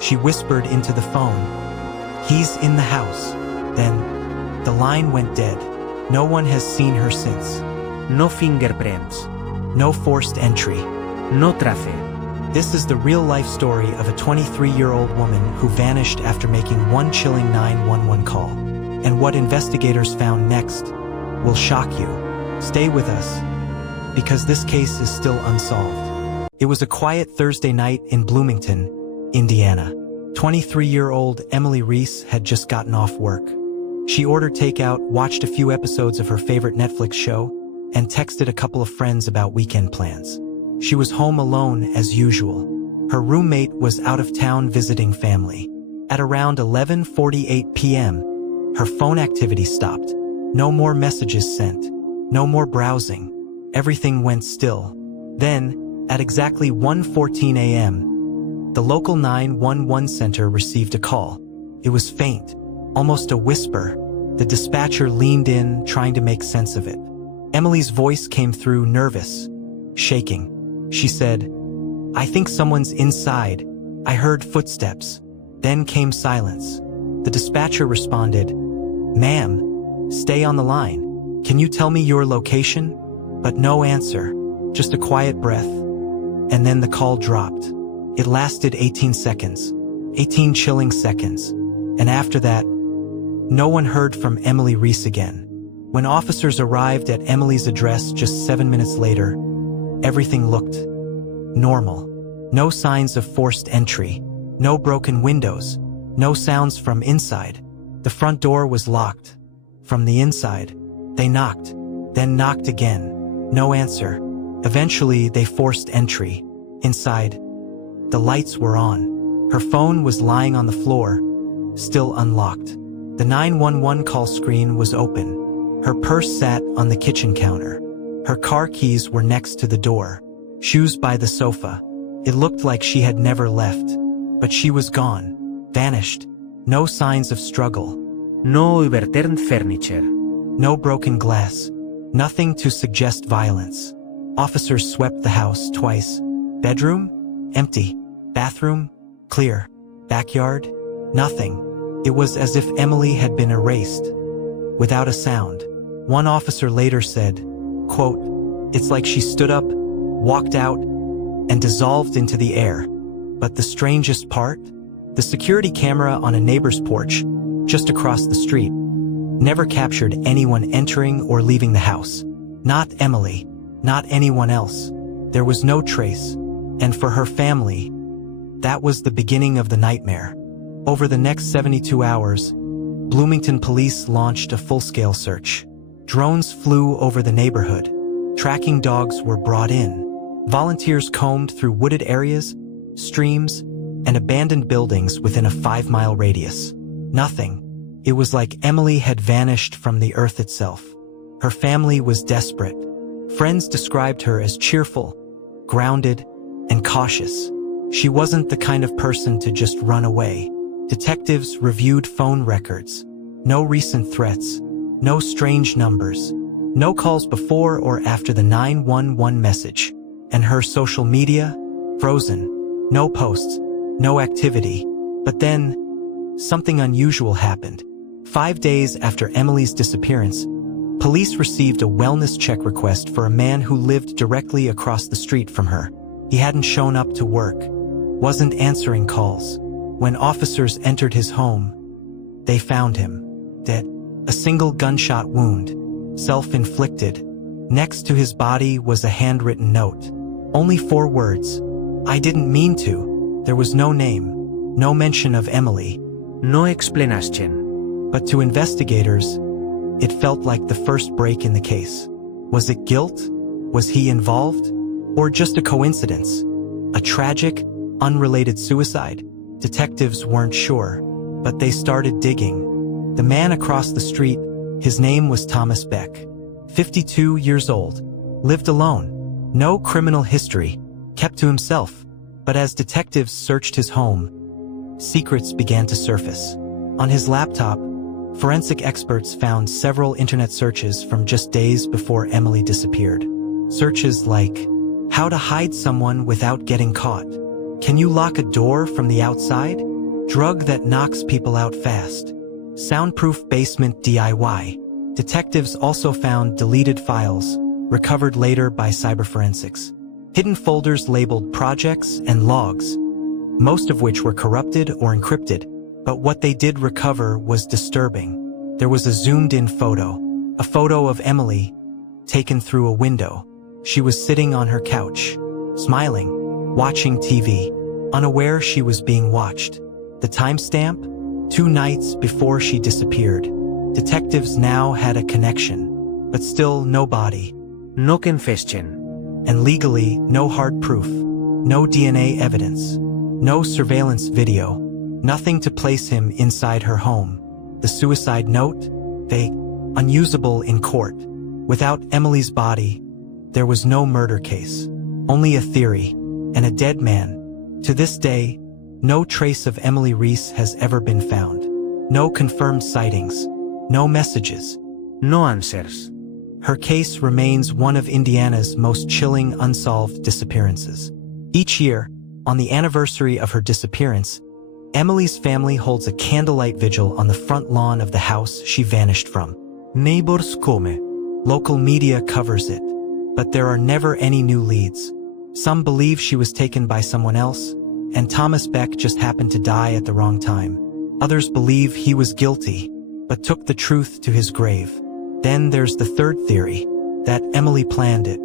She whispered into the phone, "He's in the house." Then, the line went dead. No one has seen her since. No fingerprints. No forced entry. No trace. This is the real-life story of a 23-year-old woman who vanished after making one chilling 911 call. And what investigators found next will shock you. Stay with us, because this case is still unsolved. It was a quiet Thursday night in Bloomington, Indiana. 23-year-old Emily Reese had just gotten off work. She ordered takeout, watched a few episodes of her favorite Netflix show, and texted a couple of friends about weekend plans. She was home alone as usual. Her roommate was out of town visiting family. At around 11:48 p.m., her phone activity stopped. No more messages sent. No more browsing. Everything went still. Then, at exactly 1:14 a.m., the local 911 center received a call. It was faint, almost a whisper. The dispatcher leaned in, trying to make sense of it. Emily's voice came through, nervous, shaking. She said, "I think someone's inside. I heard footsteps." Then came silence. The dispatcher responded, "Ma'am, stay on the line. Can you tell me your location?" But no answer, just a quiet breath. And then the call dropped. It lasted 18 seconds, 18 chilling seconds. And after that, no one heard from Emily Reese again. When officers arrived at Emily's address just 7 minutes later, everything looked normal. No signs of forced entry, no broken windows, no sounds from inside. The front door was locked. From the inside, they knocked, then knocked again. No answer. Eventually, they forced entry. Inside, the lights were on. Her phone was lying on the floor, still unlocked. The 911 call screen was open. Her purse sat on the kitchen counter. Her car keys were next to the door. Shoes by the sofa. It looked like she had never left. But she was gone. Vanished. No signs of struggle. No overturned furniture. No broken glass. Nothing to suggest violence. Officers swept the house twice. Bedroom? Empty. Bathroom? Clear. Backyard? Nothing. It was as if Emily had been erased. Without a sound. One officer later said, quote, "It's like she stood up, walked out, and dissolved into the air." But the strangest part? The security camera on a neighbor's porch, just across the street, never captured anyone entering or leaving the house. Not Emily, not anyone else. There was no trace. And for her family, that was the beginning of the nightmare. Over the next 72 hours, Bloomington police launched a full-scale search. Drones flew over the neighborhood. Tracking dogs were brought in. Volunteers combed through wooded areas, streams, and abandoned buildings within a 5-mile radius. Nothing. It was like Emily had vanished from the earth itself. Her family was desperate. Friends described her as cheerful, grounded, and cautious. She wasn't the kind of person to just run away. Detectives reviewed phone records. No recent threats. No strange numbers. No calls before or after the 911 message. And her social media? Frozen. No posts. No activity. But then, something unusual happened. 5 days after Emily's disappearance, police received a wellness check request for a man who lived directly across the street from her. He hadn't shown up to work, wasn't answering calls. When officers entered his home, they found him dead. A single gunshot wound, self-inflicted. Next to his body was a handwritten note. Only 4 words. "I didn't mean to." There was no name, no mention of Emily. No explanation. But to investigators, it felt like the first break in the case. Was it guilt? Was he involved? Or just a coincidence? A tragic, unrelated suicide? Detectives weren't sure, but they started digging. The man across the street, his name was Thomas Beck. 52 years old. Lived alone. No criminal history. Kept to himself. But as detectives searched his home, secrets began to surface. On his laptop, forensic experts found several internet searches from just days before Emily disappeared. Searches like, "How to hide someone without getting caught," Can you lock a door from the outside? Drug that knocks people out fast. Soundproof basement DIY. Detectives also found deleted files, recovered later by cyberforensics. Hidden folders labeled projects and logs, most of which were corrupted or encrypted, but what they did recover was disturbing. There was a zoomed-in photo, a photo of Emily, taken through a window. She was sitting on her couch, smiling, watching TV, unaware she was being watched. The timestamp? 2 nights before she disappeared. Detectives now had a connection, but still no body. No confession. And legally, no hard proof. No DNA evidence. No surveillance video. Nothing to place him inside her home. The suicide note? Vague. Unusable in court. Without Emily's body, there was no murder case. Only a theory. And a dead man. To this day, no trace of Emily Reese has ever been found. No confirmed sightings. No messages. No answers. Her case remains one of Indiana's most chilling unsolved disappearances. Each year, on the anniversary of her disappearance, Emily's family holds a candlelight vigil on the front lawn of the house she vanished from. Neighbors come. Local media covers it, but there are never any new leads. Some believe she was taken by someone else, and Thomas Beck just happened to die at the wrong time. Others believe he was guilty, but took the truth to his grave. Then there's the third theory, that Emily planned it,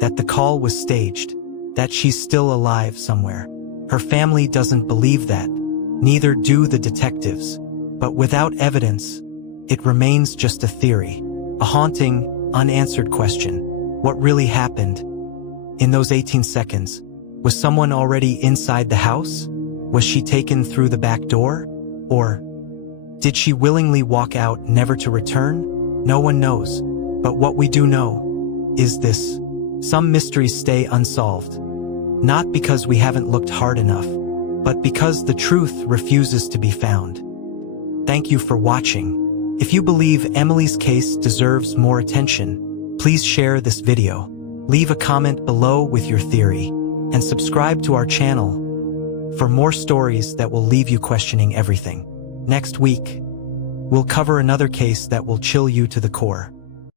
that the call was staged, that she's still alive somewhere. Her family doesn't believe that, neither do the detectives. But without evidence, it remains just a theory, a haunting, unanswered question. What really happened? In those 18 seconds, was someone already inside the house? Was she taken through the back door? Or did she willingly walk out, never to return? No one knows. But what we do know is this. Some mysteries stay unsolved. Not because we haven't looked hard enough, but because the truth refuses to be found. Thank you for watching. If you believe Emily's case deserves more attention, please share this video. Leave a comment below with your theory, and subscribe to our channel for more stories that will leave you questioning everything. Next week, we'll cover another case that will chill you to the core.